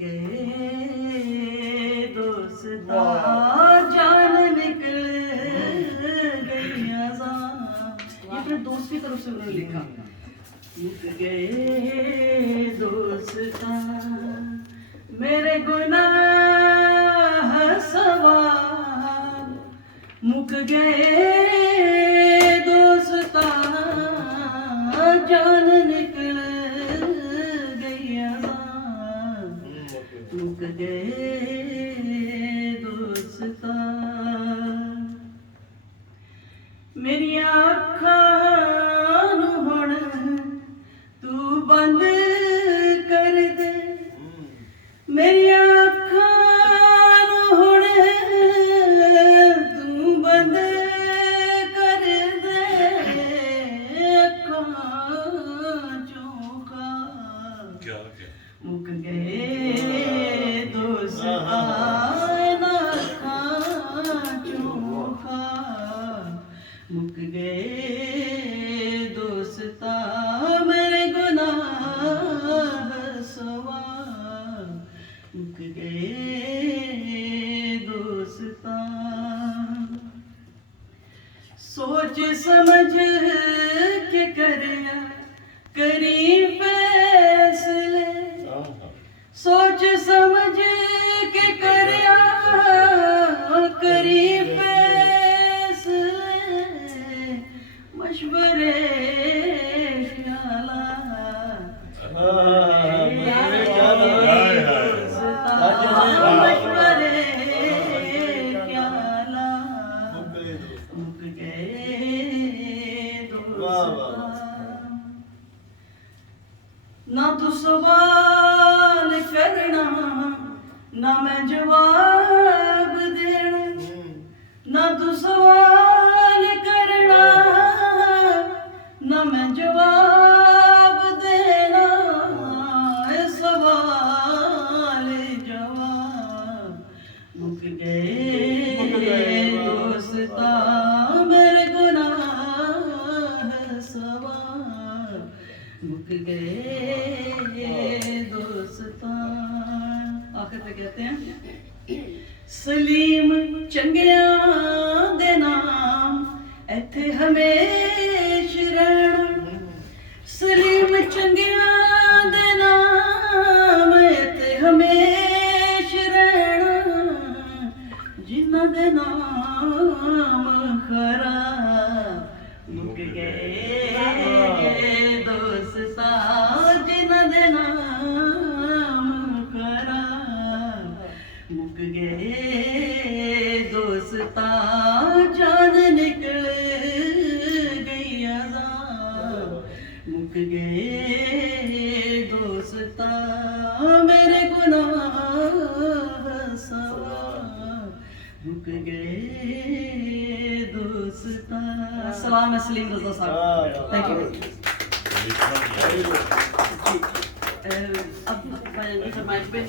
गए दोस्ता जान निकल गई अज़ां। ये अपने दोस्त की तरफ से उन्होंने लिखा। मुक गए दोस्ता मेरे गुनाह सवार, मुक गए दोस्ता जान निकल गई अज़ां। मुक गए दोस्ता मेरी अखां नूं हुण तू बंद कर दे, मेरी अखां नूं हुण तू बंद कर दे। अखां चों खा मुक गए दोस्ता ना अखां चों खा। मुक गए दोस्ता मेरे गुनाह सवार, मुक गए दोस्ता। सोच समझ के करिया करी फैसले, सोच समझ के करिया करी फैसले। मशवरे मुक गए दोस्ता। ना तू सवाल करना ना मैं जवाब देना, ना तू सवाल करना ना मैं जवाब देना। सवाल जवाब मुक गए दोस्ता मेरे गुनाह सवार, मुक गए दोस्ता। आखिर पे कहते हैं सलीम चंगिया दे नाम इत्थे हमेश रहना, सलीम चंगिया दे नाम इत्थे हमेश रहना। जिन्ना दे नाम खरा मुक गए दोस्ता, जिन्ना दे नाम खरा मुक गए दोस्ता जान निकल गई अज़ां। मुक गए दोस्ता मेरे गुनाह सवार, मुक गए दोस्ता। सलाम है सलीम रज़ा साहब, थैंक यू। अब फरमाइश पे